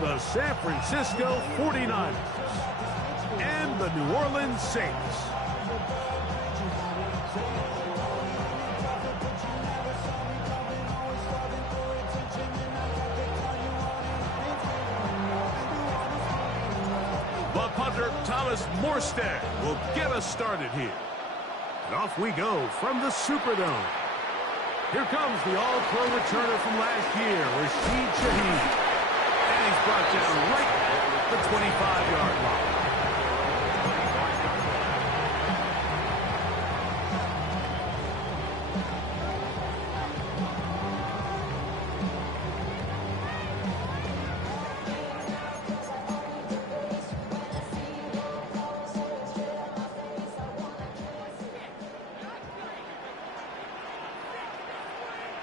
the San Francisco 49ers and the New Orleans Saints. The punter, Thomas Morstead, will get us started here. And off we go from the Superdome. Here comes the all-pro returner from last year, Rashid Shaheed. And he's brought down right at the 25-yard line.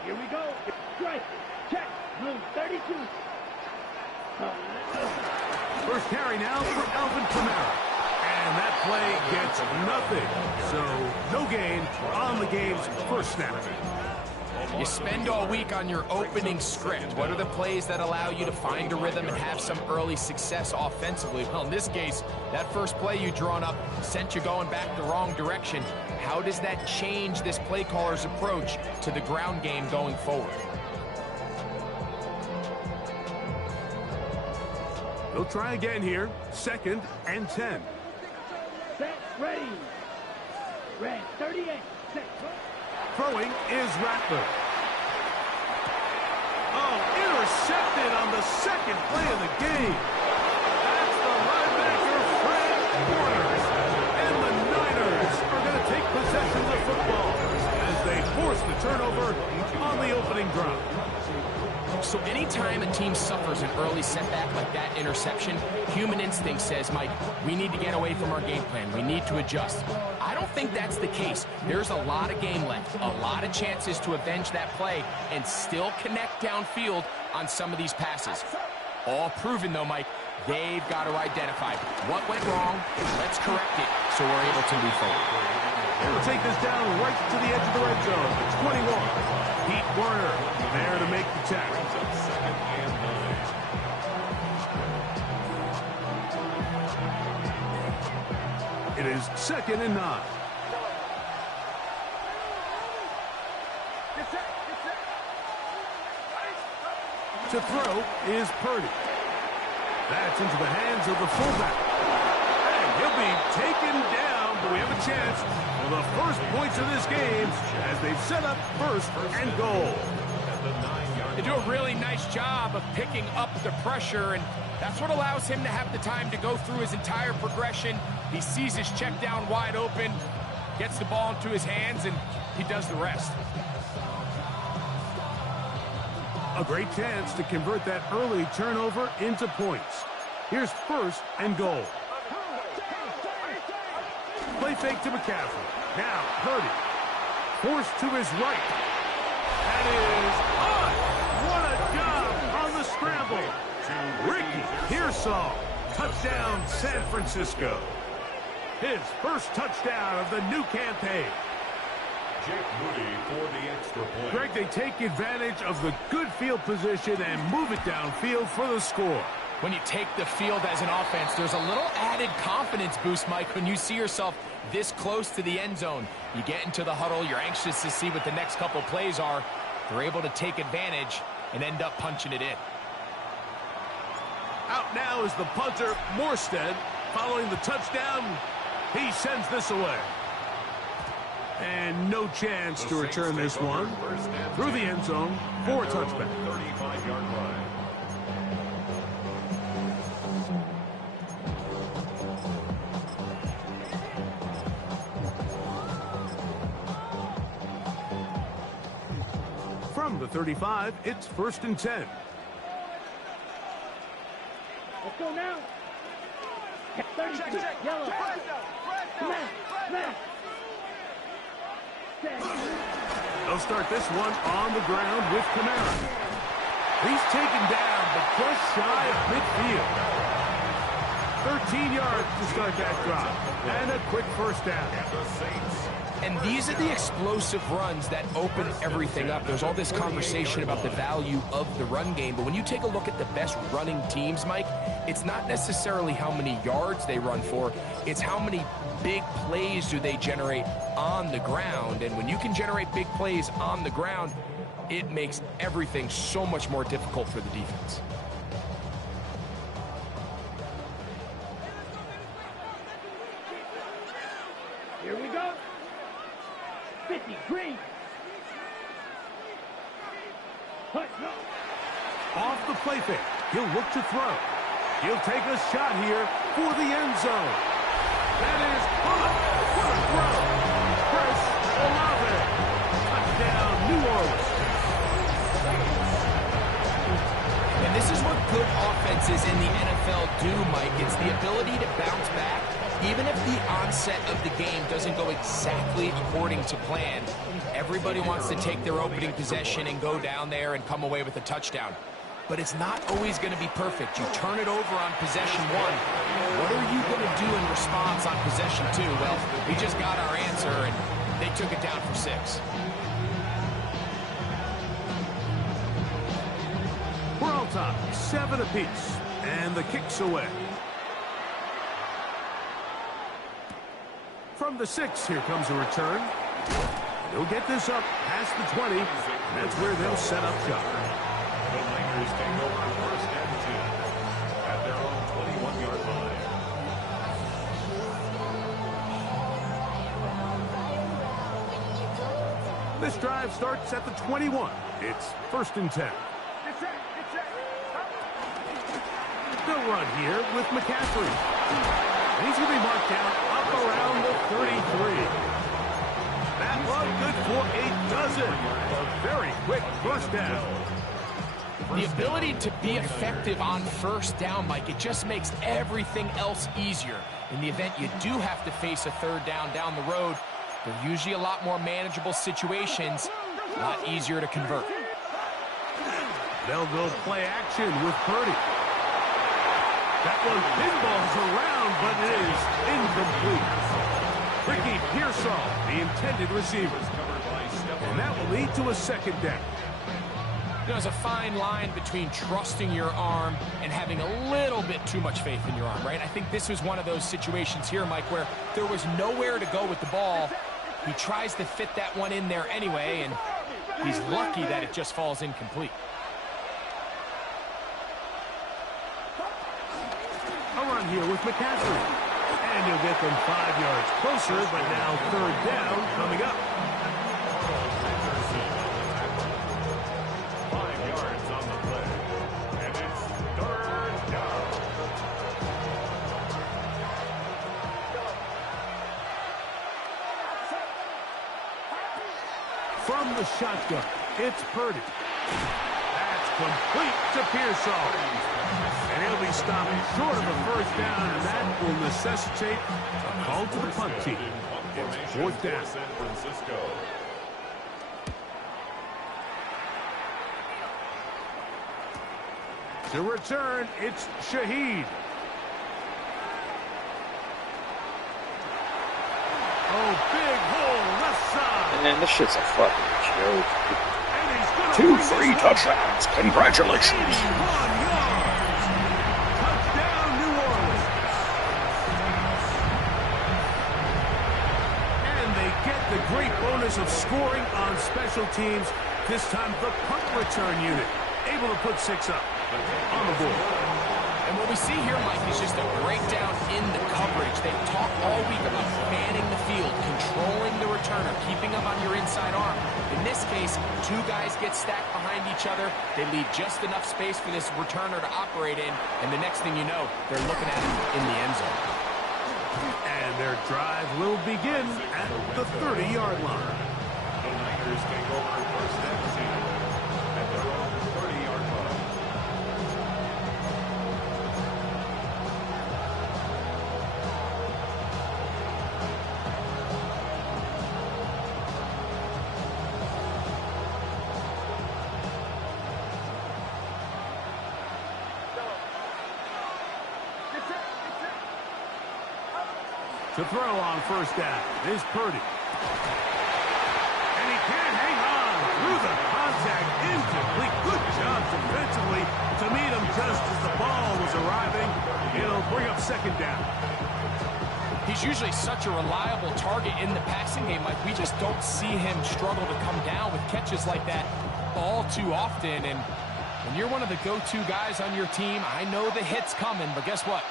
Here we go. Strike. Check. Room 32. First carry now for Alvin Kamara. And that play gets nothing. So no gain on the game's first snap. You spend all week on your opening script. What are the plays that allow you to find a rhythm and have some early success offensively? Well, in this case, that first play you drawn up sent you going back the wrong direction. How does that change this play caller's approach to the ground game going forward? They'll try again here. 2nd and 10. Set. Ready. Red 38. Set. Throwing is Rattler. Oh, intercepted on the second play of the game. That's the linebacker, Fred Warner. And the Niners are going to take possession of the football as they force the turnover on the opening drive. So anytime a team suffers an early setback like that interception, human instinct says, Mike, we need to get away from our game plan. We need to adjust. I don't think that's the case. There's a lot of game left, a lot of chances to avenge that play and still connect downfield on some of these passes. All proven, though, Mike, they've got to identify what went wrong, let's correct it so we're able to move forward. They'll take this down right to the edge of the red zone. 21. Pete Werner there to make the tackle. It is 2nd and 9. To throw is Purdy. That's into the hands of the fullback. And he'll be taken down, but we have a chance for the first points of this game as they've set up 1st and goal. They do a really nice job of picking up the pressure, and that's what allows him to have the time to go through his entire progression. He sees his check down wide open, gets the ball into his hands, and he does the rest. A great chance to convert that early turnover into points. Here's 1st and goal. Play fake to McCaffrey. Now Purdy. Forced to his right. That is high. What a job on the scramble. Ricky Pearsall. Touchdown, San Francisco. His first touchdown of the new campaign. Jake Moody for the extra point. Greg, they take advantage of the good field position and move it downfield for the score. When you take the field as an offense, there's a little added confidence boost, Mike, when you see yourself this close to the end zone. You get into the huddle, you're anxious to see what the next couple plays are. They're able to take advantage and end up punching it in. Out now is the punter, Morstead. Following the touchdown, he sends this away. And no chance to return this one through the end zone for a touchback. 35-yard line. From the 35, it's 1st and 10. Let's go now. 32. Yellow. Smash. They'll start this one on the ground with Kamara. He's taken down, but just shy of midfield. 13 yards to start that drive. And a quick first down. And the Saints And these are the explosive runs that open everything up. There's all this conversation about the value of the run game, but when you take a look at the best running teams, Mike, it's not necessarily how many yards they run for, it's how many big plays do they generate on the ground. And when you can generate big plays on the ground, it makes everything so much more difficult for the defense. Here we go. 50, green. Hut, no. Off the play fake. He'll look to throw. He'll take a shot here for the end zone. That is hot. What a throw. Chris Olave. Touchdown, New Orleans. And this is what good offenses in the NFL do, Mike. It's the ability to bounce back. Even if the onset of the game doesn't go exactly according to plan, everybody wants to take their opening possession and go down there and come away with a touchdown. But it's not always going to be perfect. You turn it over on possession one. What are you going to do in response on possession two? Well, we just got our answer, and they took it down for 6. We're on top, 7 apiece, and the kick's away. From the 6, here comes a return. He'll get this up past the 20, and that's where they'll set up shop. The Niners take over first and 10 at their own 21-yard line. This drive starts at the 21. It's first and 10. They'll run here with McCaffrey. And he's going to be marked down up around the 33. That run good for a dozen. A very quick first down. The ability to be effective on first down, Mike, it just makes everything else easier. In the event you do have to face a third down the road, they're usually a lot more manageable situations, a lot easier to convert. They'll go play action with Purdy. That one pinballs around, but it is incomplete. Ricky Pearsall, the intended receiver. And that will lead to a second down. There's a fine line between trusting your arm and having a little bit too much faith in your arm, right? I think this was one of those situations here, Mike, where there was nowhere to go with the ball. He tries to fit that one in there anyway, and he's lucky that it just falls incomplete. A run here with McCaffrey. And he'll get them 5 yards closer, but now third down coming up. 5 yards on the play. And it's third down. From the shotgun, it's Purdy. That's complete to Pearsall. And he'll be stopped short of a first down, and that will necessitate a call to the punt team. It's fourth down. San Francisco. To return, it's Shaheed. Oh, big hole, left side. Man, this shit's a fucking joke. And he's gonna 2 bring free this touchdowns. Congratulations. 81 yards. Touchdown, New Orleans. And they get the great bonus of scoring on special teams. This time, the punt return unit able to put 6 up on the board. And what we see here, Mike, is just a breakdown in the coverage. They've talked all week about manning the field, controlling the returner, keeping them on your inside arm. In this case, 2 guys get stacked behind each other. They leave just enough space for this returner to operate in, and the next thing you know, they're looking at him in the end zone. And their drive will begin at the 30-yard line. The Niners take over first and 10 at their own 30-yard line. To throw on first down is Purdy. Incomplete. Good job defensively to meet him just as the ball was arriving. It'll bring up second down. He's usually such a reliable target in the passing game. Like, we just don't see him struggle to come down with catches like that all too often. And when you're one of the go-to guys on your team, I know the hit's coming, but guess what?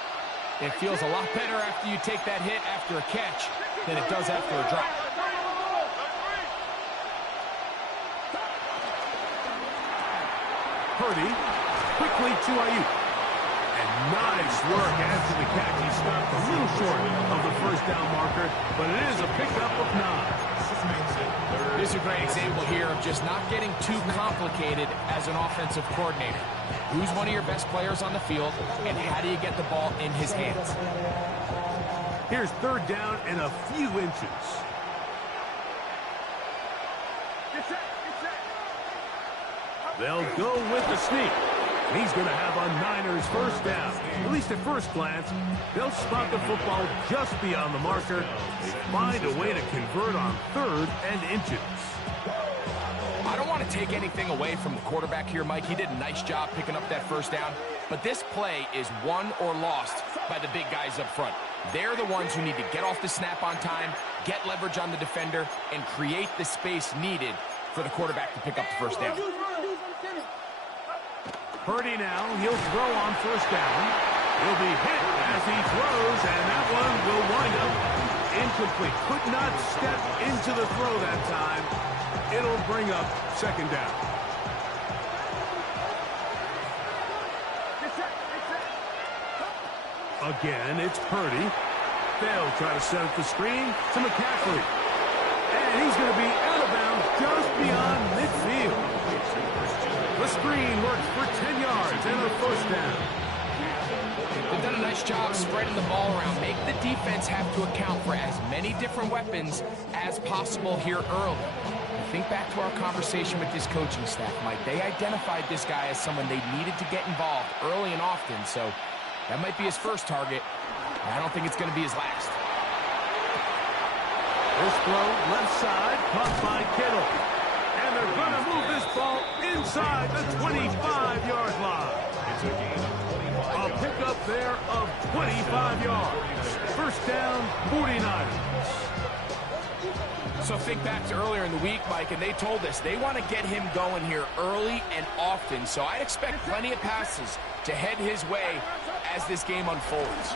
It feels a lot better after you take that hit after a catch than it does after a drop. Purdy quickly to Ayuk. And nice work after the catch. He stopped a little short of the first down marker, but it is a pickup of 9. This is a great example here of just not getting too complicated as an offensive coordinator. Who's one of your best players on the field, and how do you get the ball in his hands? Here's third down and a few inches. They'll go with the sneak. He's going to have a Niners first down. At least at first glance, they'll spot the football just beyond the marker. They find a way to convert on third and inches. I don't want to take anything away from the quarterback here, Mike. He did a nice job picking up that first down. But this play is won or lost by the big guys up front. They're the ones who need to get off the snap on time, get leverage on the defender, and create the space needed for the quarterback to pick up the first down. Purdy now, he'll throw on first down. He'll be hit as he throws, and that one will wind up incomplete. Could not step into the throw that time. It'll bring up second down. Again, it's Purdy. They'll try to set up the screen to McCaffrey. And he's going to be out of bounds just beyond midfield. The screen works for 10 yards and a first down. They've done a nice job spreading the ball around. Make the defense have to account for as many different weapons as possible here early. Think back to our conversation with this coaching staff, Mike. They identified this guy as someone they needed to get involved early and often, so that might be his first target. I don't think it's going to be his last. This throw left side, caught by Kittle. And they're going to move this ball inside the 25-yard line. A pickup there of 25 yards. First down, 49ers. So think back to earlier in the week, Mike, and they told us they want to get him going here early and often. So I expect plenty of passes to head his way as this game unfolds.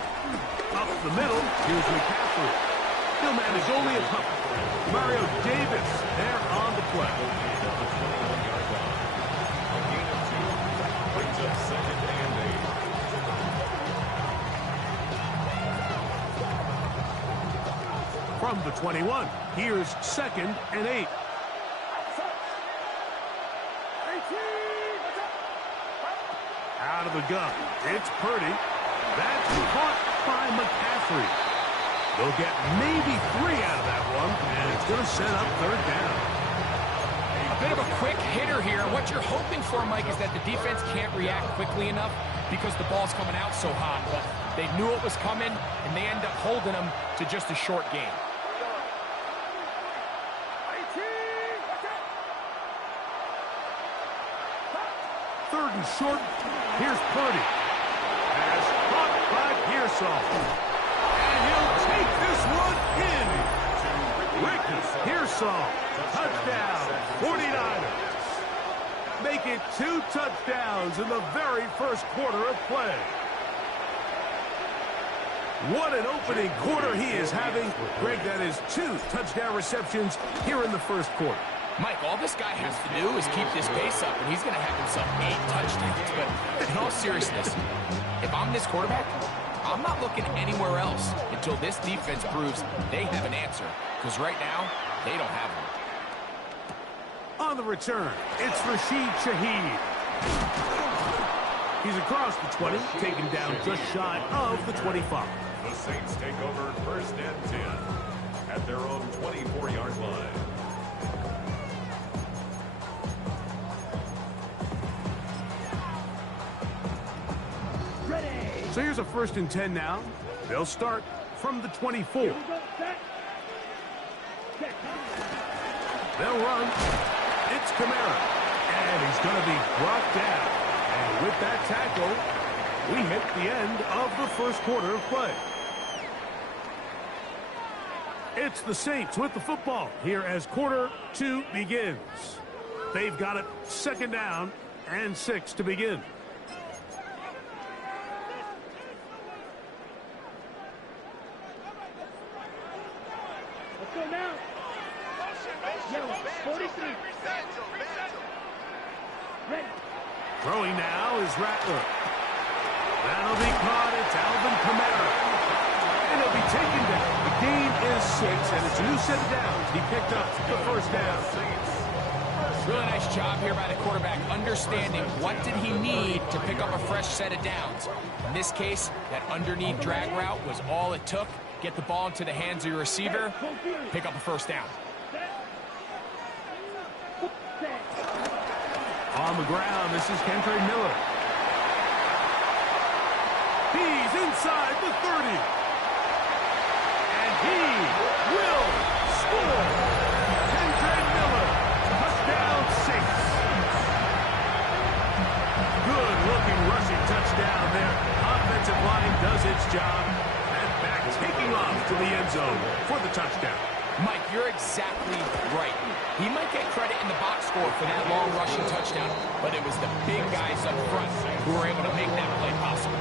Up the middle, here's McCaffrey. He'll manage only a couple. Mario Davis there on the play. Brings up second and 8. From the 21, here's second and 8. Out of the gun, it's Purdy. That's caught by McCaffrey. They'll get maybe 3 out of that one, and it's going to set up third down. A bit of a quick hitter here. What you're hoping for, Mike, is that the defense can't react quickly enough because the ball's coming out so hot. But they knew it was coming, and they end up holding them to just a short game. Third and short, here's Purdy. As caught by Pearsall. And he'll take this one in. Ricky Pearsall, touchdown, 49ers. Make it 2 touchdowns in the very first quarter of play. What an opening quarter he is having. Greg, that is 2 touchdown receptions here in the first quarter. Mike, all this guy has to do is keep this pace up, and he's going to have himself 8 touchdowns. But in all seriousness, if I'm this quarterback, I'm not looking anywhere else until this defense proves they have an answer. Because right now, they don't have one. On the return, it's Rashid Shaheed. He's across the 20, taken down just shy of the 25. The Saints take over first and 10 at their own 24-yard line. So here's a first and 10 now. They'll start from the 24. They'll run. It's Kamara. And And he's going to be brought down. And with that tackle, we hit the end of the first quarter of play. It's the Saints with the football here as quarter 2 begins. They've got it 2nd down and 6 to begin. Let's go now. Yellow, 43. Ready. Throwing now is Rattler. That'll be caught. It's Alvin Kamara. And he'll be taken down. The gain is 6, and it's a new set of downs. He picked up the first down. Really nice job here by the quarterback, understanding what did he need to pick up a fresh set of downs. In this case, that underneath drag route was all it took. Get the ball into the hands of your receiver, pick up a first down. On the ground, this is Kentre Miller. He's inside the 30. And he will score. Kentre Miller, touchdown Saints. Good-looking rushing touchdown there. Offensive line does its job. And back taking off to the end zone for the touchdown. Mike, you're exactly right. He might get credit in the box score for that long rushing touchdown, but it was the big guys up front who were able to make that play possible.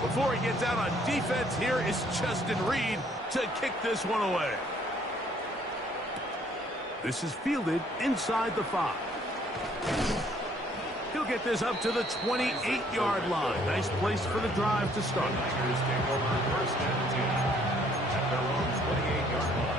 Before he gets out on defense, here is Justin Reed to kick this one away. This is fielded inside the 5. He'll get this up to the 28-yard line. Nice place for the drive to start. Niners take over 1st and 10 at their own 28-yard line.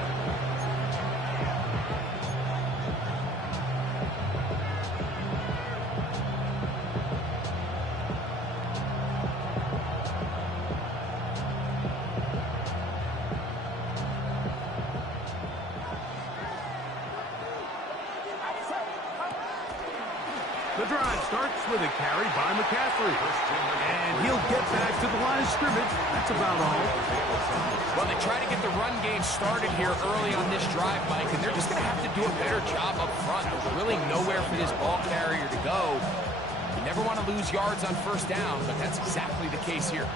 The drive starts with a carry by McCaffrey. And he'll get back to the line of scrimmage. That's about all. Well, they try to get the run game started here early on this drive, Mike, and they're just going to have to do a better job up front. There's really nowhere for this ball carrier to go. You never want to lose yards on 1st down, but that's exactly the case here.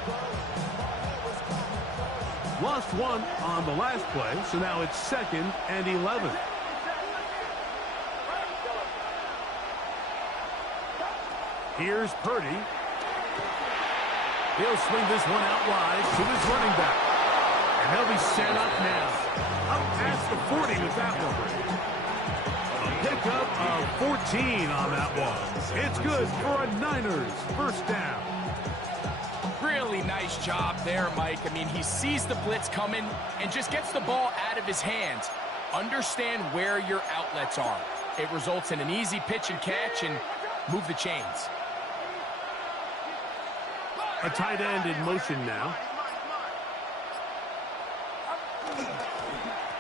Lost 1 on the last play, so now it's 2nd and 11. Here's Purdy. He'll swing this one out wide to his running back. And they'll be set up now. Up past the 40 with that one. A pickup of 14 on that one. It's good for a Niners 1st down. Really nice job there, Mike. I mean, he sees the blitz coming and just gets the ball out of his hands. Understand where your outlets are. It results in an easy pitch and catch and move the chains. A tight end in motion now.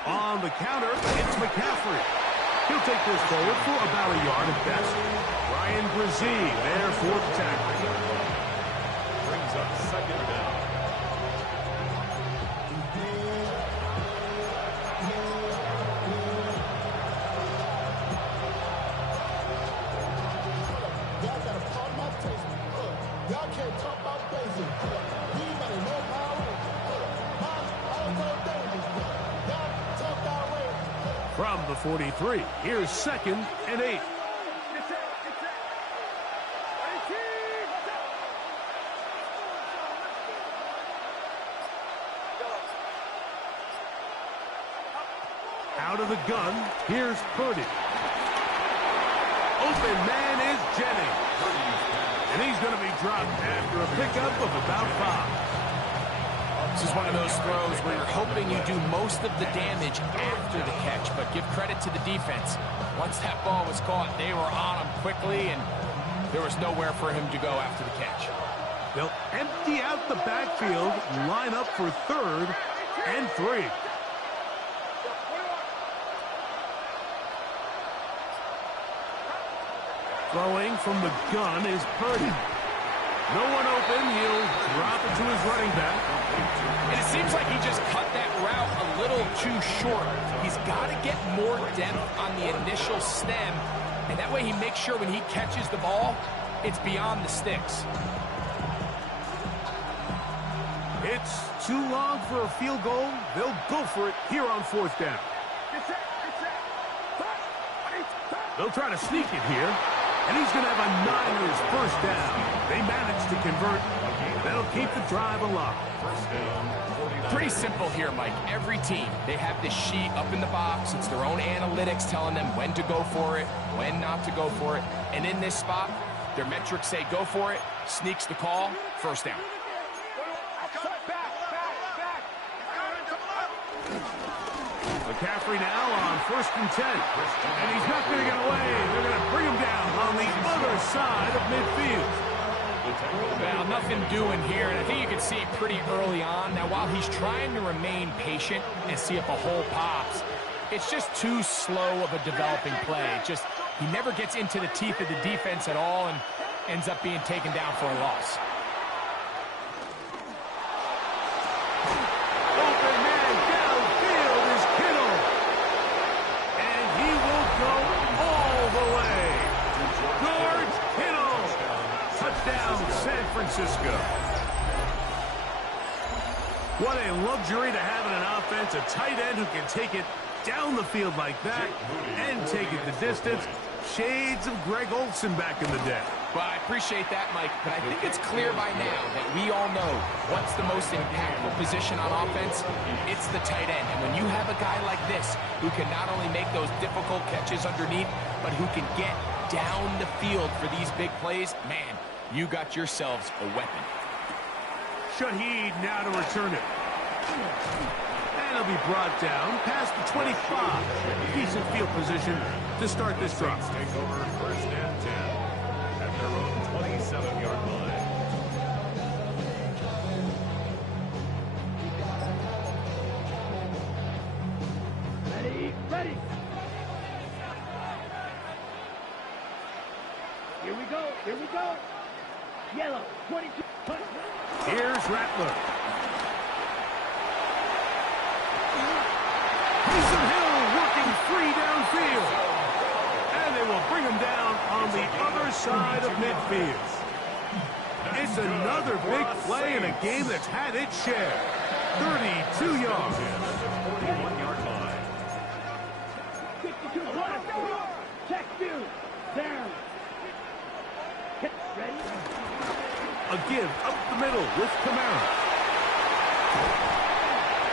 On the counter, it's McCaffrey. He'll take this forward for about a yard at best. Ryan Brzee there for the tackle. Brings up 2nd down. From the 43, here's 2nd and 8. Out of the gun, here's Purdy. Open man is Jennings. And he's going to be dropped after a pickup of about 5. This is one of those throws where you're hoping you do most of the damage after the catch, but give credit to the defense. Once that ball was caught, they were on him quickly, and there was nowhere for him to go after the catch. They'll empty out the backfield, line up for 3rd and 3. Throwing from the gun is Purdy. No one open. He'll drop it to his running back. And it seems like he just cut that route a little too short. He's got to get more depth on the initial stem, and that way he makes sure when he catches the ball, it's beyond the sticks. It's too long for a field goal. They'll go for it here on 4th down. They'll try to sneak it here, and he's going to have a Niners first down. They managed to convert. That'll keep the drive alive. Pretty simple here, Mike. Every team, they have this sheet up in the box. It's their own analytics telling them when to go for it, when not to go for it. And in this spot, their metrics say go for it, sneaks the call, first down. McCaffrey now on 1st and 10. And he's not going to get away. They're going to bring him down on the other side of midfield. Well, nothing doing here, and I think you can see pretty early on. Now, while he's trying to remain patient and see if a hole pops, it's just too slow of a developing play. He never gets into the teeth of the defense at all and ends up being taken down for a loss. Open man downfield is Kittle. And he will go all the way. George Kittle. Touchdown, San Francisco. What a luxury to have in an offense, a tight end who can take it down the field like that and take it the distance. Shades of Greg Olsen back in the day. Well, I appreciate that, Mike, but I think it's clear by now that we all know what's the most impactful position on offense. It's the tight end. And when you have a guy like this who can not only make those difficult catches underneath, but who can get down the field for these big plays, man, you got yourselves a weapon. Shaheed now to return it. And he'll be brought down past the 25. Decent field position to start this drive. Take over 1st and 10 at their own 27-yard line. Ready. Here we go. Yellow, 22. Here's Rattler. Taysom Hill working free downfield. And they will bring him down on the other side of midfield. It's another big play in a game that's had its share. 32 yards. 41-yard line. 62, check two, down. Ready? A give up the middle with Kamara.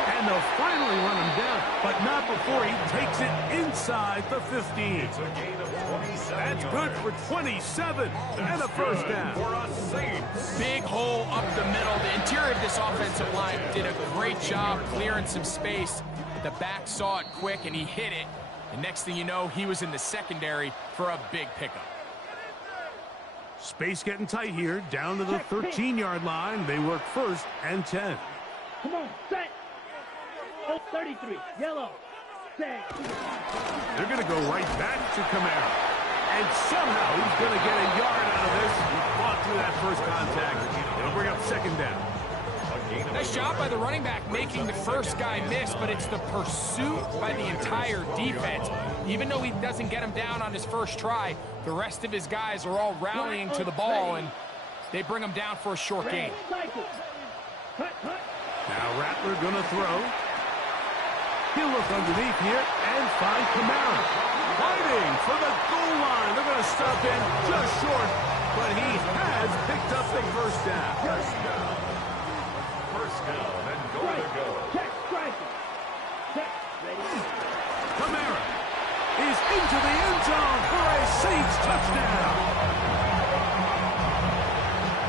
And they'll finally run him down, but not before he takes it inside the 15. It's a gain of 27 That's good for 27 and a first down. For us Saints. Big hole up the middle. The interior of this offensive line did a great job clearing some space. The back saw it quick, and he hit it. The next thing you know, he was in the secondary for a big pickup. Space getting tight here, down to the 13-yard line. They work 1st and 10. Come on, set. 33, yellow, set. They're going to go right back to Kamara. And somehow he's going to get a yard out of this. He fought through that first contact. It'll bring up 2nd down. Nice job by the running back making the first guy miss, but it's the pursuit by the entire defense. Even though he doesn't get him down on his first try, the rest of his guys are all rallying to the ball, and they bring him down for a short gain. Now Rattler going to throw. He'll look underneath here and find Kamara. Fighting for the goal line. They're going to stop in just short, but he has picked up the first down. First down and goal to go. Check, strike. Check, ready. Kamara is into the end zone for a Saints touchdown.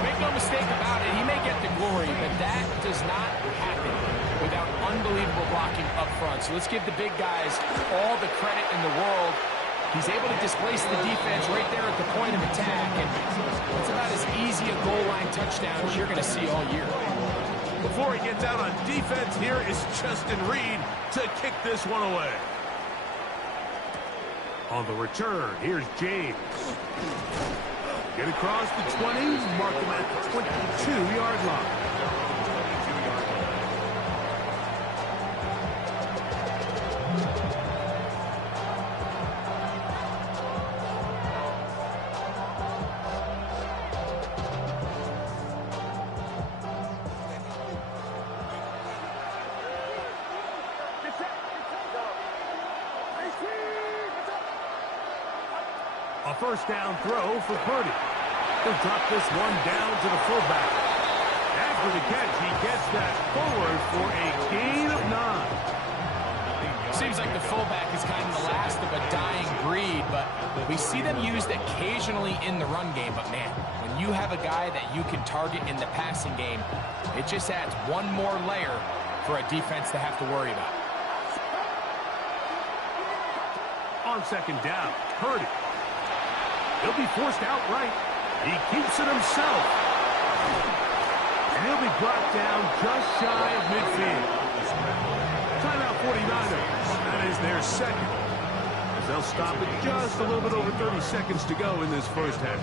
Make no mistake about it, he may get the glory, but that does not happen without unbelievable blocking up front. So let's give the big guys all the credit in the world. He's able to displace the defense right there at the point of attack, and it's about as easy a goal line touchdown as you're going to see all year. Before he gets out on defense, here is Justin Reed to kick this one away. On the return, here's James. Get across the 20, mark him at the 22-yard line. A first down throw for Purdy. He'll drop this one down to the fullback. After the catch, he gets that forward for a gain of 9. Seems like the fullback is kind of the last of a dying breed, but we see them used occasionally in the run game. But man, when you have a guy that you can target in the passing game, it just adds one more layer for a defense to have to worry about. On second down, Purdy. He'll be forced outright. He keeps it himself. And he'll be brought down just shy of midfield. Timeout 49ers. That is their second. As they'll stop it just a little bit over 30 seconds to go in this first half.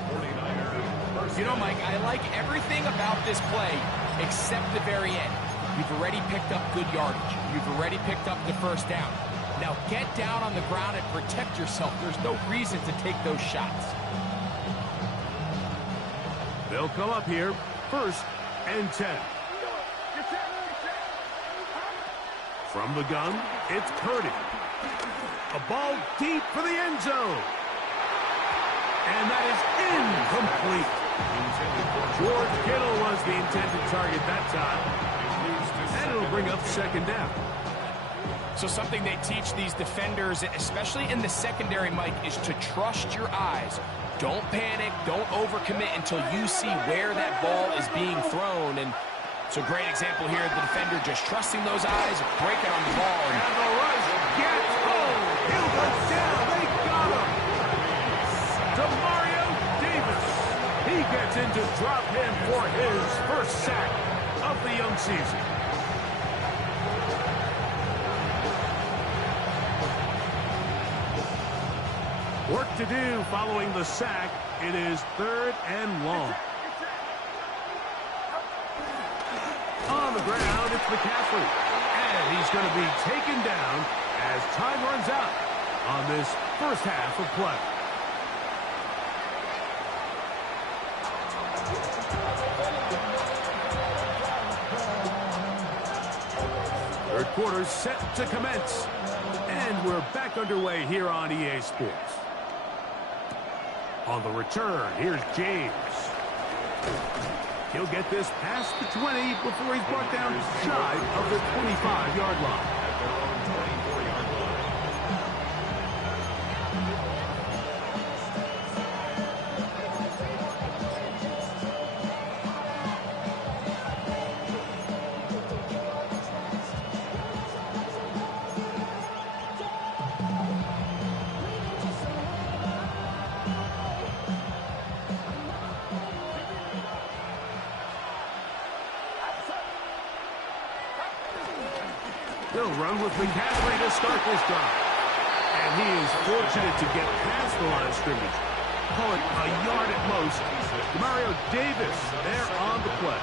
You know, Mike, I like everything about this play except the very end. You've already picked up good yardage. You've already picked up the first down. Now get down on the ground and protect yourself. There's no reason to take those shots. They'll come up here, 1st and 10. From the gun, it's Purdy. A ball deep for the end zone. And that is incomplete. George Kittle was the intended target that time. And it'll bring up second down. So something they teach these defenders, especially in the secondary, Mike, is to trust your eyes. Don't panic, don't overcommit until you see where that ball is being thrown. And it's a great example here, the defender just trusting those eyes, breaking on the ball. And the rush gets home. He'll go down. They got him. Mario Davis. He gets in to drop him for his first sack of the young season. Work to do following the sack. It is 3rd and long. On the ground, it's McCaffrey. And he's going to be taken down as time runs out on this first half of play. Third quarter set to commence. And we're back underway here on EA Sports. On the return, here's James. He'll get this past the 20 before he's brought down shy of the 25-yard line. They'll run with McCaffrey to start this drive. And he is fortunate to get past the line of scrimmage. Call it a yard at most. Mario Davis there on the play.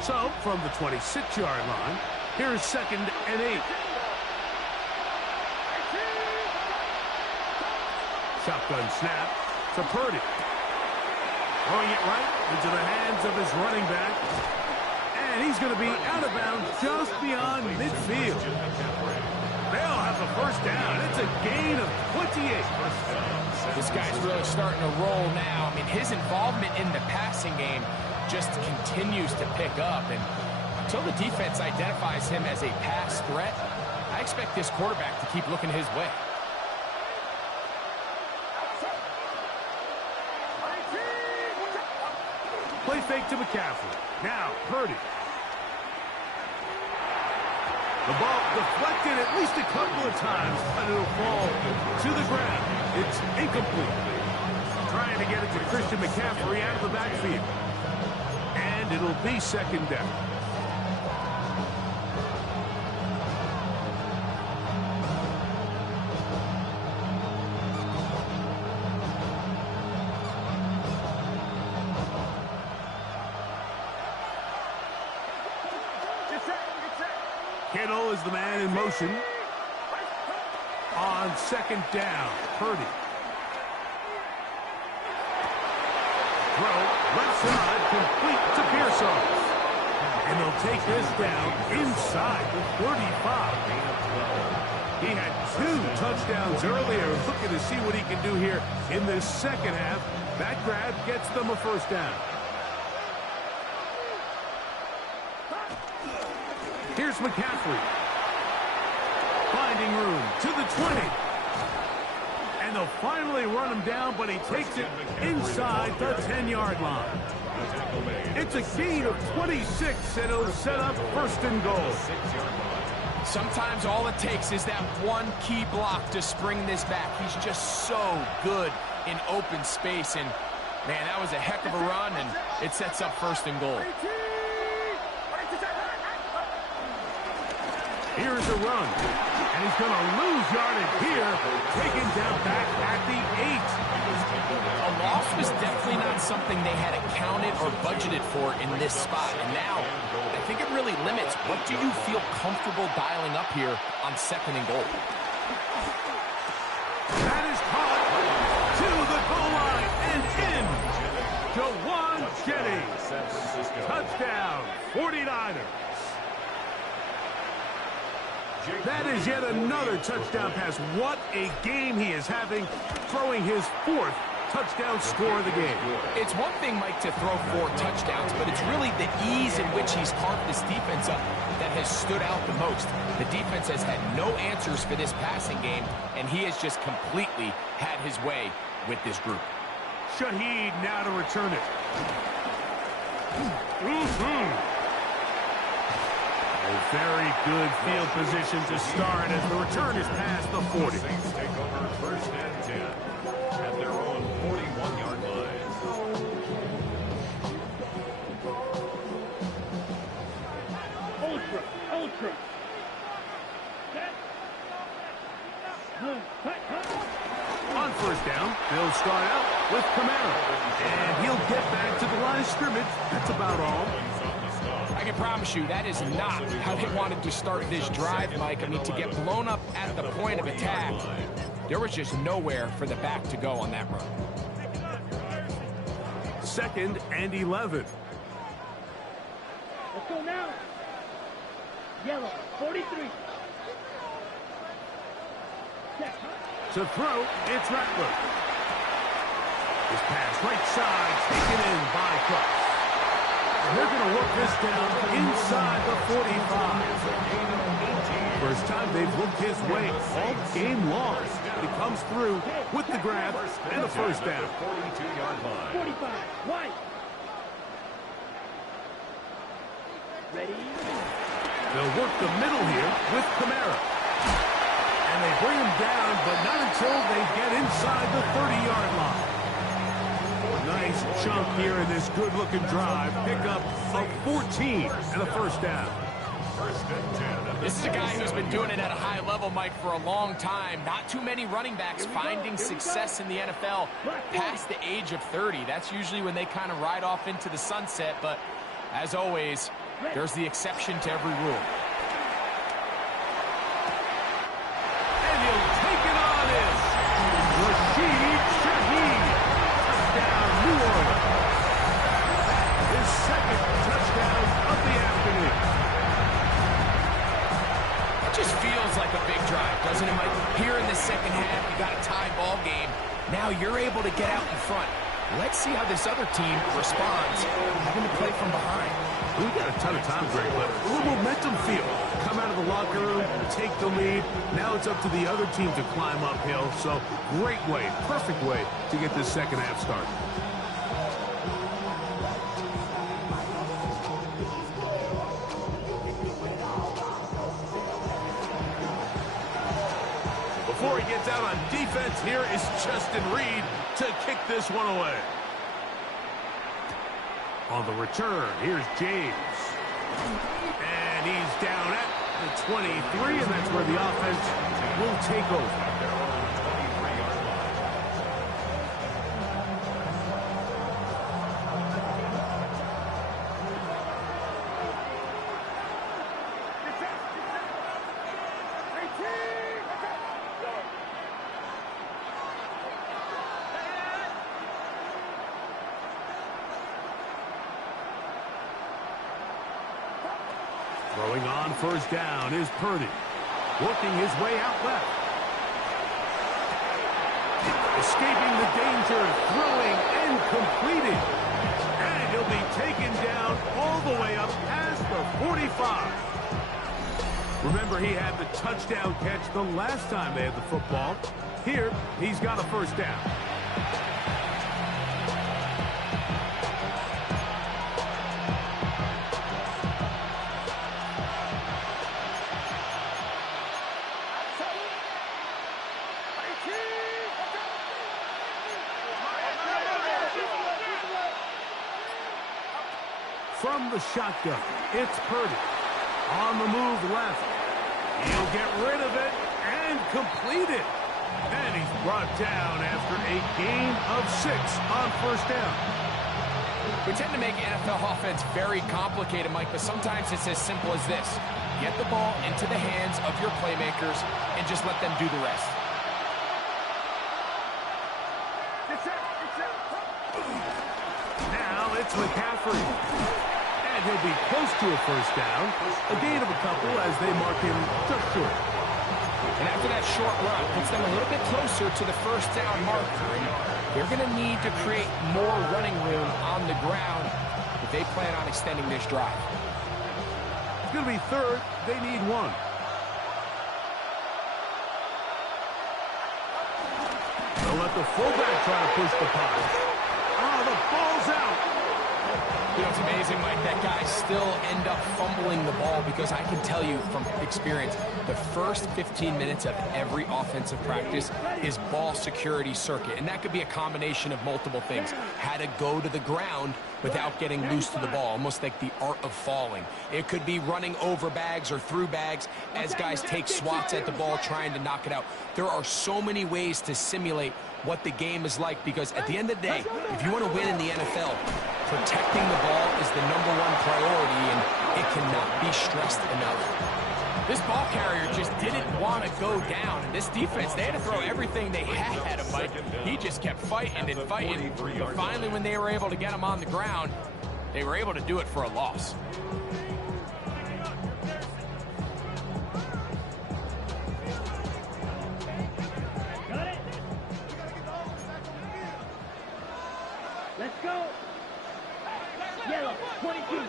So, from the 26-yard line, here's 2nd and 8. Shotgun snap to Purdy. Throwing it right into the hands of his running back. And he's going to be out of bounds just beyond midfield. They'll have the first down. It's a gain of 28. This guy's really starting to roll now. I mean, his involvement in the passing game just continues to pick up. And until the defense identifies him as a pass threat, I expect this quarterback to keep looking his way. Play fake to McCaffrey. Now, Purdy. The ball deflected at least a couple of times, but it'll fall to the ground. It's incomplete. Trying to get it to Christian McCaffrey out of the backfield. And it'll be second down. Kittle is the man in motion. On second down, Purdy. Throw, left side, complete to Pearson. And they'll take this down inside the 35. He had 2 touchdowns earlier. Looking to see what he can do here in this second half. That grab gets them a first down. Here's McCaffrey. Finding room to the 20. And they'll finally run him down, but he takes it inside the 10-yard line. It's a gain of 26, and it'll set up first and goal. Sometimes all it takes is that one key block to spring this back. He's just so good in open space, and man, that was a heck of a run, and it sets up first and goal. Here's a run, and he's going to lose yardage here, taken down back at the 8. A loss was definitely not something they had accounted or budgeted for in this spot, and now I think it really limits what do you feel comfortable dialing up here on second and goal. That is caught to the goal line and in. Jawan Jennings. Touchdown, 49ers. That is yet another touchdown pass. What a game he is having, throwing his 4th touchdown score of the game. It's one thing, Mike, to throw 4 touchdowns, but it's really the ease in which he's carved this defense up that has stood out the most. The defense has had no answers for this passing game, and he has just completely had his way with this group. Shaheed now to return it. A very good field position to start as the return is past the 40. Saints take over first and 10 at their own 41-yard line. Ultra. Set. Move. On first down, they'll start out with Kamara. And he'll get back to the line of scrimmage. That's about all. I can promise you that is not how they wanted to start this drive, Mike. I mean, to get blown up at the point of attack, there was just nowhere for the back to go on that run. 2nd and 11. Let's go now. Yellow, 43. Set. To throw, it's Rattler. His pass right side, taken in by Cook. And they're going to work this down inside the 45. First time they've looked his way all game long. He comes through with the grab and a first down. 42-yard line. 45. White. Ready? They'll work the middle here with Kamara. And they bring him down, but not until they get inside the 30-yard line. Nice chunk here in this good-looking drive. Pick up of 14 and a first down. First and 10. This is a guy who's been doing it at a high level, Mike, for a long time. Not too many running backs finding success in the NFL past the age of 30. That's usually when they kind of ride off into the sunset, but as always, there's the exception to every rule. And he'll take it on in. Rashid Shaheed. Touchdown, New Orleans. His 2nd touchdown of the afternoon. It just feels like a big drive, doesn't it, Mike? Here in the second half, you got a tie ball game. Now you're able to get out in front. Let's see how this other team responds, having to play from behind. We got a ton of time, Greg, but a little momentum feel. Come out of the locker room, take the lead. Now it's up to the other team to climb uphill. So great way, perfect way to get this second half started. Before he gets out on defense, here is Justin Reed to kick this one away. On the return, here's James. And he's down at the 23, and that's where the offense will take over. On first down is Purdy, working his way out left. Escaping the danger, throwing and completing. And he'll be taken down all the way up past the 45. Remember, he had the touchdown catch the last time they had the football. Here, he's got a first down. From the shotgun, it's Purdy. On the move left. He'll get rid of it and complete it. And he's brought down after a gain of 6 on first down. We tend to make NFL offense very complicated, Mike, but sometimes it's as simple as this. Get the ball into the hands of your playmakers and just let them do the rest. Now it's McCaffrey. And he'll be close to a first down. A gain of a couple as they mark him just short. And after that short run, puts them a little bit closer to the first down marker. And they're going to need to create more running room on the ground if they plan on extending this drive. It's going to be third. They need 1. They'll let the fullback try to push the punt. Oh, the ball's out. You know, it's amazing, Mike, that guys still end up fumbling the ball because I can tell you from experience, the first 15 minutes of every offensive practice is ball security circuit. And that could be a combination of multiple things. How to go to the ground without getting loose to the ball, almost like the art of falling. It could be running over bags or through bags as guys take swats at the ball trying to knock it out. There are so many ways to simulate what the game is like because at the end of the day, if you want to win in the NFL, protecting the ball is the #1 priority, and it cannot be stressed enough. This ball carrier just didn't want to go down. And this defense, they had to throw everything they had at him, Mike. He just kept fighting and fighting. But finally, when they were able to get him on the ground, they were able to do it for a loss. Let's go. Yellow, 22.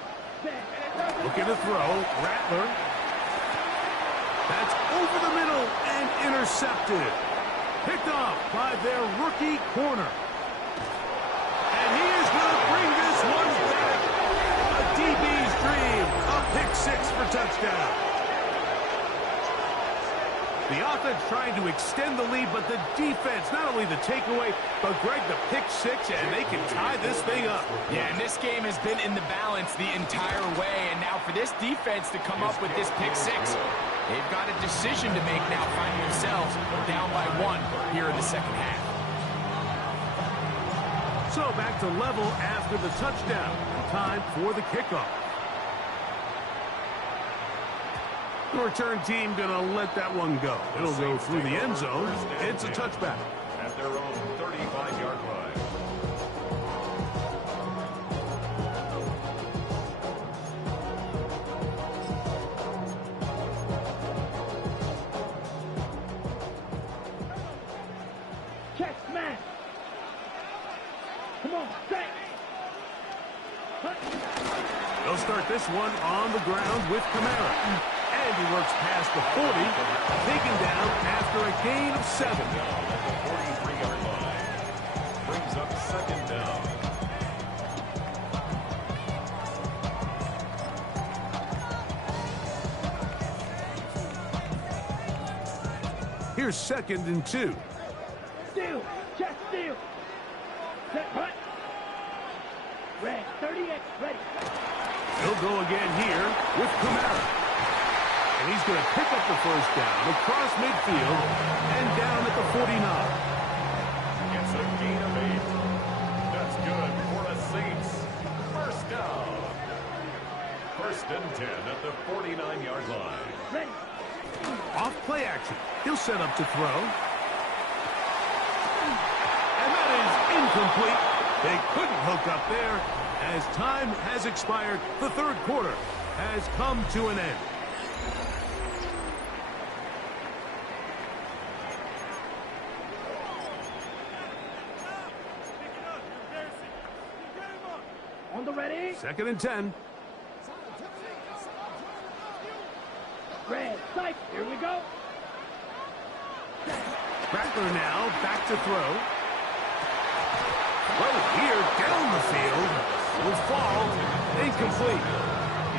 Looking to throw. Rattler. That's over the middle and intercepted. Picked off by their rookie corner. And he is going to bring this one back. A DB's dream. A pick 6 for touchdown. The offense trying to extend the lead, but the defense, not only the takeaway, but Greg, the pick 6, and they can tie this thing up. Yeah, and this game has been in the balance the entire way, and now for this defense to come up with this pick 6, they've got a decision to make now, finding themselves down by 1 here in the second half. So back to level after the touchdown. Time for the kickoff. The return team going to let that one go. It'll go through the end zone. It's a touchback. At their own 35-yard line. Check smash. Come on, strike. They'll start this one on the ground with Kamara. And he works past the 40, taken down after a gain of 7. At the 43-yard line. Brings up second down. Here's 2nd and 2. Steal, check steal. Set punt. Red, 38, ready. He'll go again here with Kamara. And he's going to pick up the first down across midfield and down at the 49. It's a gain of 8. That's good for the Saints. First down. 1st and 10 at the 49-yard line. Ready. Off play action. He'll set up to throw. And that is incomplete. They couldn't hook up there. As time has expired, the 3rd quarter has come to an end. Ready? 2nd and 10. Red, sight. Here we go. Rattler now back to throw. Throw here down the field. Will fall incomplete.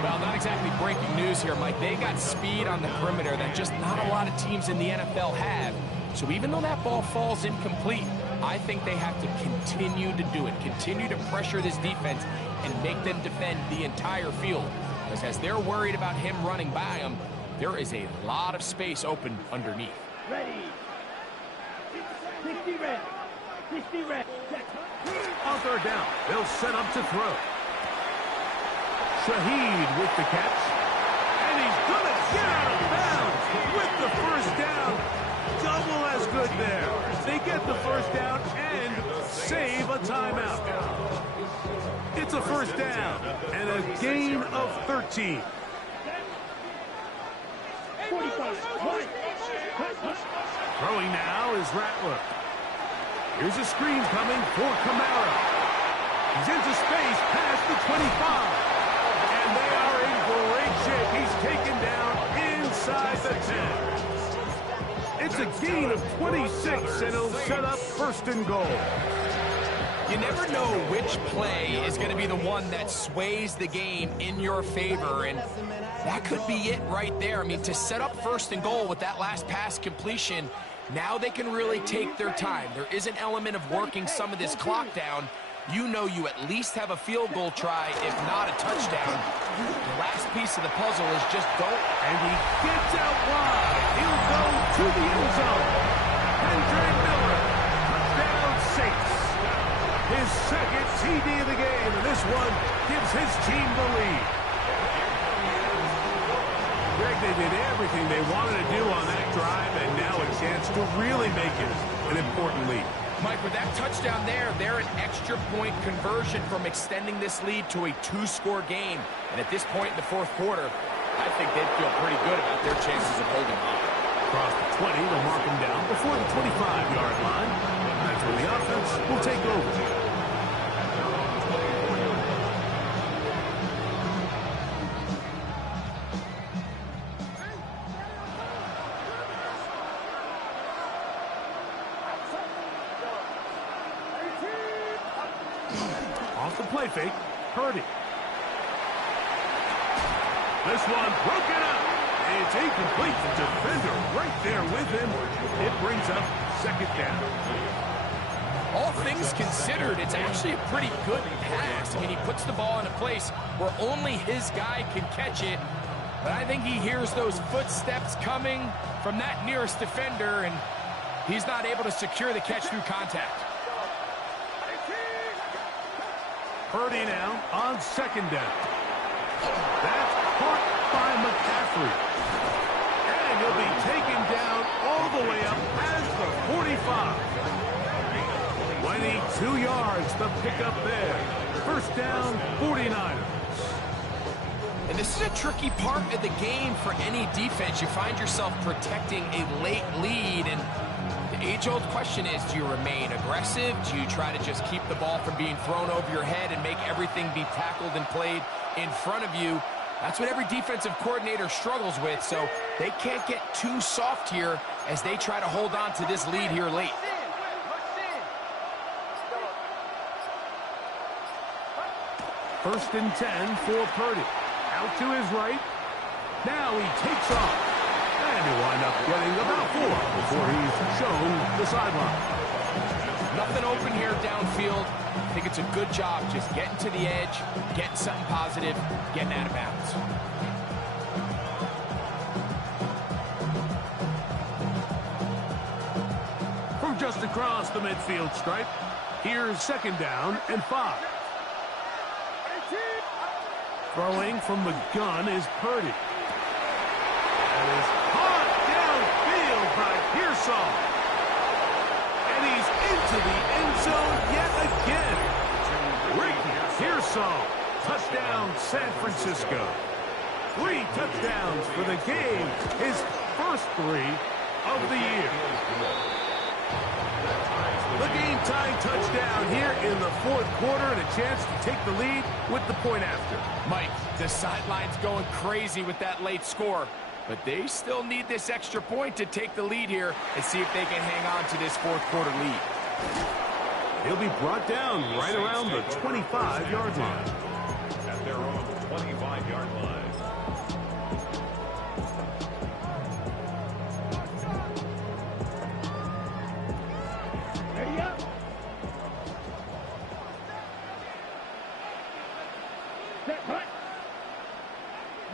Well, not exactly breaking news here, Mike. They got speed on the perimeter that just not a lot of teams in the NFL have. So even though that ball falls incomplete, I think they have to continue to do it, continue to pressure this defense and make them defend the entire field. Because as they're worried about him running by them, there is a lot of space open underneath. Ready. 60 red. 60 red. Check. On 3rd down, they'll set up to throw. Shaheed with the catch. And he's going to get out of bounds with the 1st down. Double as good there. They get the 1st down and save a timeout. It's a 1st down and a gain of 13. 45. Throwing now is Rattler. Here's a screen coming for Kamara. He's into space past the 25. And they are in great shape. He's taken down inside the 10. It's a gain of 26, and it'll set up 1st and goal. You never know which play is going to be the one that sways the game in your favor, and that could be it right there. I mean, to set up 1st and goal with that last pass completion, now they can really take their time. There is an element of working some of this clock down. You know you at least have a field goal try, if not a touchdown. The last piece of the puzzle is just don't. And he gets out wide. He'll go to the end zone. Hendrick Miller, touchdown Saints. His 2nd TD of the game, and this one gives his team the lead. Greg, they did everything they wanted to do on that drive, and now a chance to really make it an important lead. Mike, with that touchdown there, they're an extra point conversion from extending this lead to a 2-score game. And at this point in the 4th quarter, I think they'd feel pretty good about their chances of holding on. Across the 20, they'll mark him down before the 25-yard line. That's when the offense will take over. Off the play fake, Purdy. This one broken up. It's incomplete. The defender right there with him. It brings up 2nd down. All things considered, it's actually a pretty good pass. I mean, he puts the ball in a place where only his guy can catch it. But I think he hears those footsteps coming from that nearest defender, and he's not able to secure the catch through contact. Purdy now on 2nd down. That's caught by McCaffrey. And he'll be taken down all the way up past the 45. 22 yards to pick up there. 1st down, 49ers. And this is a tricky part of the game for any defense. You find yourself protecting a late lead, and the age-old question is, do you remain aggressive? Do you try to just keep the ball from being thrown over your head and make everything be tackled and played in front of you? That's what every defensive coordinator struggles with, so they can't get too soft here as they try to hold on to this lead here late. First and 10 for Purdy. Out to his right. Now he takes off. And he'll wind up getting about 4 before he's shown the sideline. Nothing open here downfield. I think it's a good job just getting to the edge, getting something positive, getting out of bounds. From just across the midfield stripe, here's 2nd down and 5. Throwing from the gun is Purdy. That is caught downfield by Pearsall. And he's into the end zone yet again. Ricky Pearsall, touchdown San Francisco. 3 touchdowns for the game, his first 3 of the year. The game-tying touchdown here in the fourth quarter and a chance to take the lead with the point after. Mike, the sideline's going crazy with that late score, but they still need this extra point to take the lead here and see if they can hang on to this fourth quarter lead. He'll be brought down right around the 25-yard line. At their own 25-yard line. Ready up. Set, hut.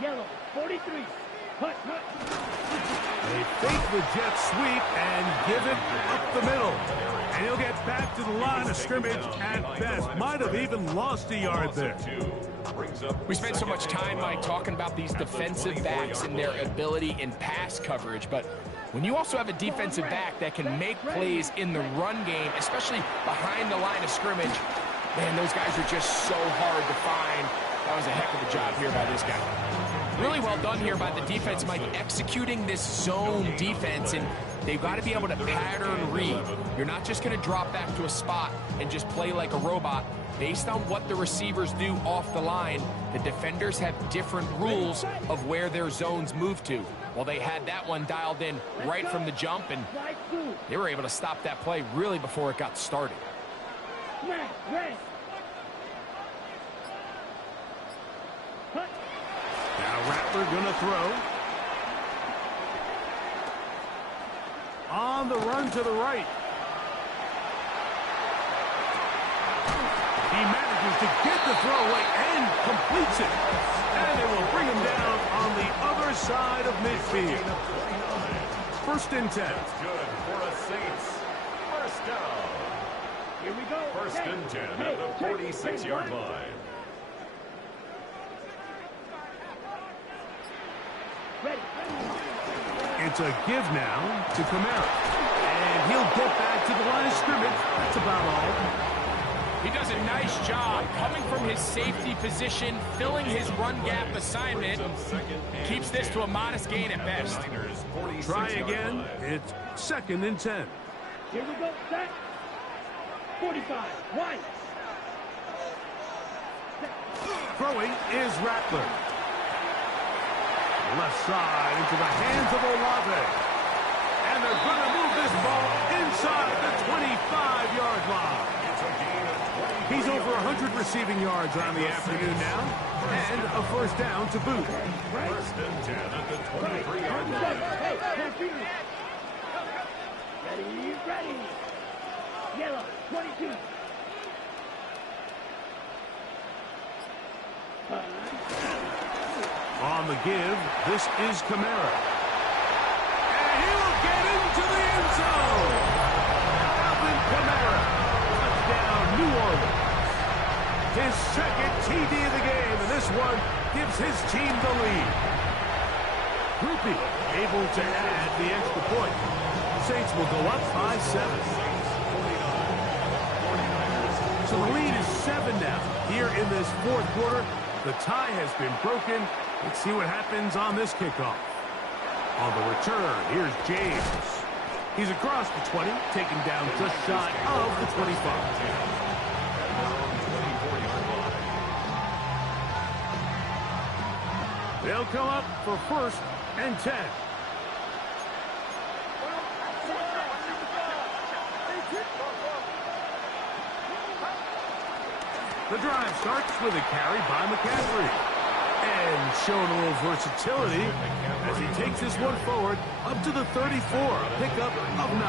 Yellow, 43. Hut, hut. They fake the jet sweep and give it up the middle. And he'll get back to the line of scrimmage at best. Might have even lost a yard there. We spent so much time, Mike, talking about these defensive backs and their ability in pass coverage, but when you also have a defensive back that can make plays in the run game, especially behind the line of scrimmage, man, those guys are just so hard to find. That was a heck of a job here by this guy. Really well done here by the defense, Mike, executing this zone defense, and they've got to be able to pattern read. You're not just going to drop back to a spot and just play like a robot. Based on what the receivers do off the line, the defenders have different rules of where their zones move to. Well, they had that one dialed in right from the jump, and they were able to stop that play really before it got started. Now Rattler gonna throw. On the run to the right. He manages to get the throw away and completes it. And it will bring him down on the other side of midfield. First and 10. That's good for a Saints. First down. Here we go. First and 10 at the 46-yard line. Ready. It's a give now to Kamara. And he'll get back to the line of scrimmage. That's about all. He does a nice job coming from his safety position, filling his run gap assignment. Keeps this to a modest gain at best. Try again. It's second and 10. Here we go. Set. 45. Wide. Throwing is Rattler. Left side into the hands of Olave. And they're going to move this ball inside the 25-yard line. He's over 100 receiving yards on the afternoon now. And a first down to boot. First and 10 at the 23-yard line. Ready, ready. Yellow, 22. On the give, this is Kamara. And he will get into the end zone. Alvin Kamara. Touchdown, New Orleans. His second TD of the game, and this one gives his team the lead. Groupie able to add the extra point. Saints will go up by 7. So the lead is 7 now. Here in this fourth quarter, the tie has been broken. Let's see what happens on this kickoff. On the return, here's James. He's across the 20, taken down just shy of the 25. They'll come up for first and 10. The drive starts with a carry by McCaffrey. And showing a little versatility as he takes this one forward up to the 34. A pickup of 9.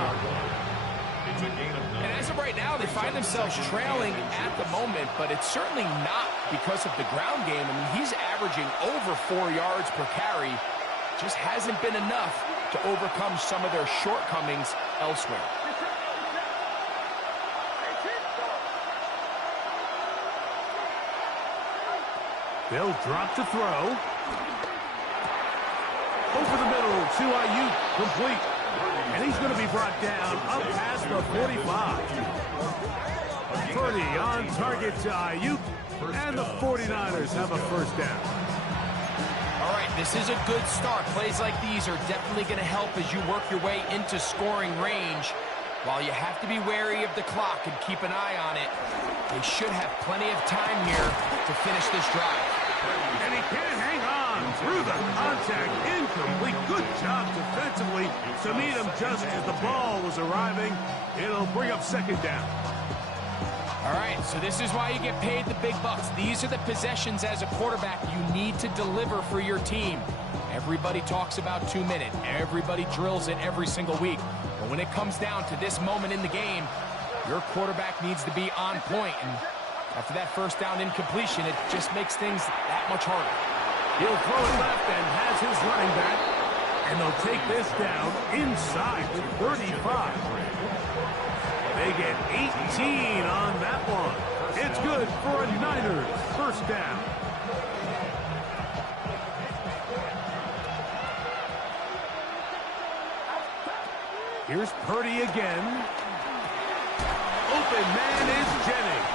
And as of right now, they find themselves trailing at the moment, but it's certainly not because of the ground game. I mean, he's averaging over 4 yards per carry. Just hasn't been enough to overcome some of their shortcomings elsewhere. They'll drop to throw. Over the middle to Ayuk, complete. And he's going to be brought down up past the 45. Purdy on target to Ayuk, and the 49ers have a first down. All right, this is a good start. Plays like these are definitely going to help as you work your way into scoring range. While you have to be wary of the clock and keep an eye on it, they should have plenty of time here to finish this drive. And he can't hang on through the contact. Incomplete. Good job defensively to meet him just as the ball was arriving. It'll bring up second down. All right, so this is why you get paid the big bucks. These are the possessions as a quarterback you need to deliver for your team. Everybody talks about 2 minutes. Everybody drills it every single week. But when it comes down to this moment in the game, your quarterback needs to be on point. And after that first down incompletion, it just makes things that much harder. He'll throw it left and has his running back. And they'll take this down inside the 35. They get 18 on that one. It's good for a Niners first down. Here's Purdy again. Open man is Jennings.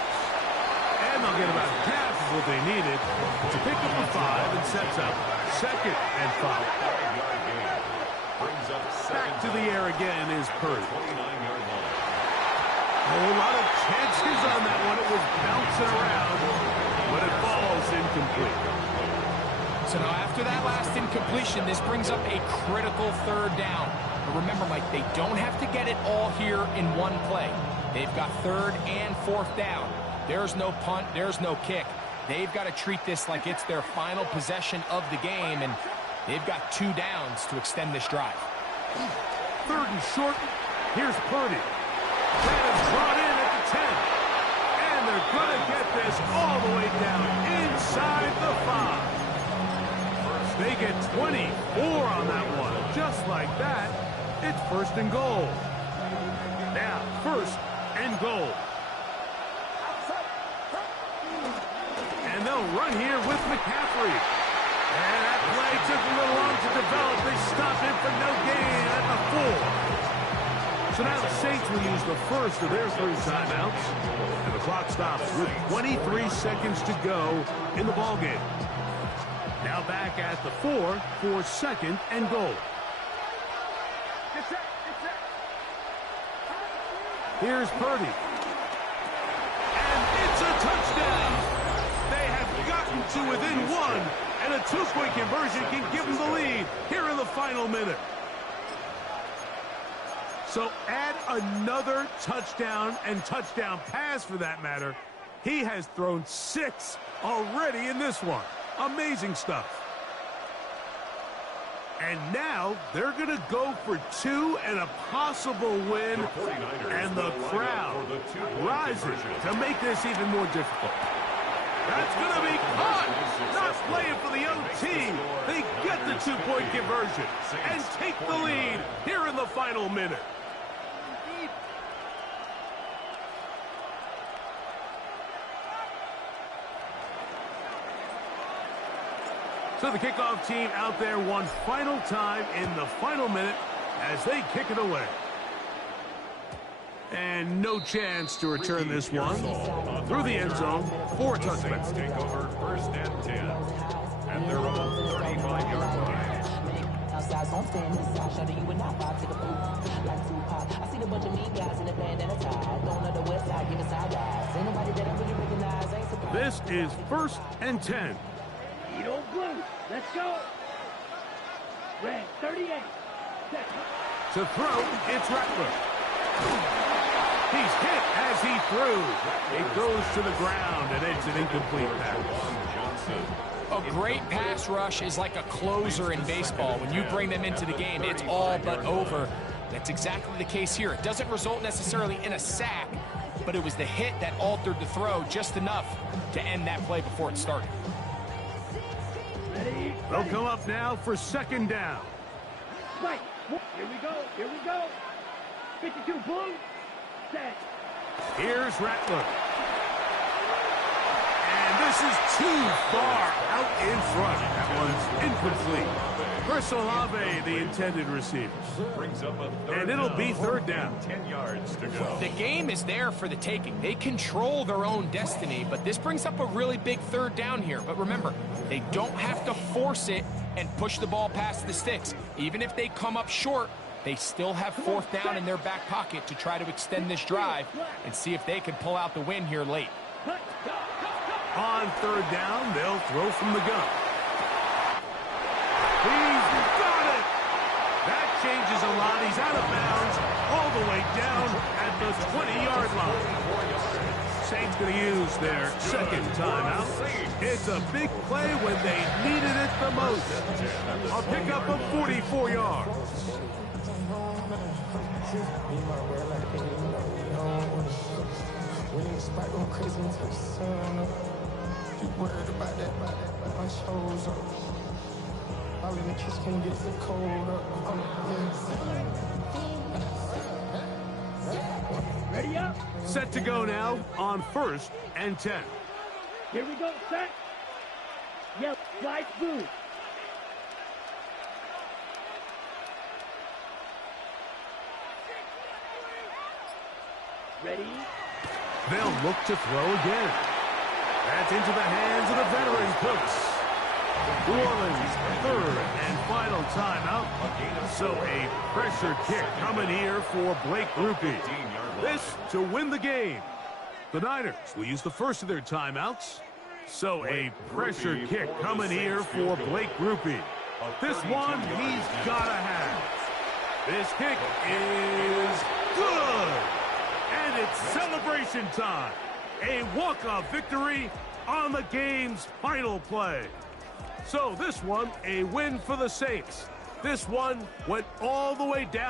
And they'll get about half of what they needed to pick up the 5 and sets up second and 5. Back to the air again is Purdy. A whole lot of chances on that one. It was bouncing around, but it falls incomplete. So now after that last incompletion, this brings up a critical third down. But remember, Mike, they don't have to get it all here in one play. They've got third and fourth down. There's no punt, there's no kick. They've got to treat this like it's their final possession of the game, and they've got 2 downs to extend this drive. Third and short. Here's Purdy. That is brought in at the 10. And they're going to get this all the way down inside the 5. They get 24 on that one. Just like that, it's first and goal. Now, first and goal. And they'll run here with McCaffrey. And that play took a little long to develop. They stopped it for no gain at the 4. So now the Saints will use the first of their 3 timeouts. And the clock stops with 23 seconds to go in the ballgame. Now back at the 4 for second and goal. Here's Purdy. And it's a touchdown. They have gotten to within 1. And a 2-point conversion can give them the lead here in the final minute. So add another touchdown and touchdown pass for that matter. He has thrown 6 already in this one. Amazing stuff. And now they're going to go for 2 and a possible win. And the crowd rises to make this even more difficult. That's going to be caught. Not playing for the OT. They get the 2-point conversion and take the lead here in the final minute. So the kickoff team out there one final time in the final minute as they kick it away. And no chance to return this one through the end zone for a touchback. Take over first and 10. And they're on the 35-yard line. This is first and 10. Edo Blue, let's go. Red 38. To throw, it's Rattler. He's hit as he threw. It goes to the ground, and it's an incomplete pass. A great pass rush is like a closer in baseball. When you bring them into the game, it's all but over. That's exactly the case here. It doesn't result necessarily in a sack, but it was the hit that altered the throw just enough to end that play before it started. They'll come up now for second down. Right. Here we go. Here we go. 52 Blue. Set. Here's Rattler. And this is too far out in front. That one's incomplete. Chris Olave, the intended receiver. And it'll be third down. 10 yards to go. The game is there for the taking. They control their own destiny, but this brings up a really big third down here. But remember, they don't have to force it and push the ball past the sticks. Even if they come up short, They still have fourth down in their back pocket to try to extend this drive and see if they can pull out the win here late. On third down, they'll throw from the gun. He's got it! That changes a lot. He's out of bounds all the way down at the 20-yard line. Saints going to use their second timeout. It's a big play when they needed it the most. A pickup of 44 yards. Ready up. Set to go now on 1st and 10. Here we go, set. Yep, slide through. Ready? They'll look to throw again. That's into the hands of the veteran Cooks. New Orleans, third and final timeout. So a pressure kick coming here for Blake Grupe. This to win the game. The Niners will use the first of their timeouts. So a pressure kick coming here for Blake Grupe. This one he's got to have. This kick is good. And it's celebration time. A walk-off victory on the game's final play. So this one, a win for the Saints. This one went all the way down.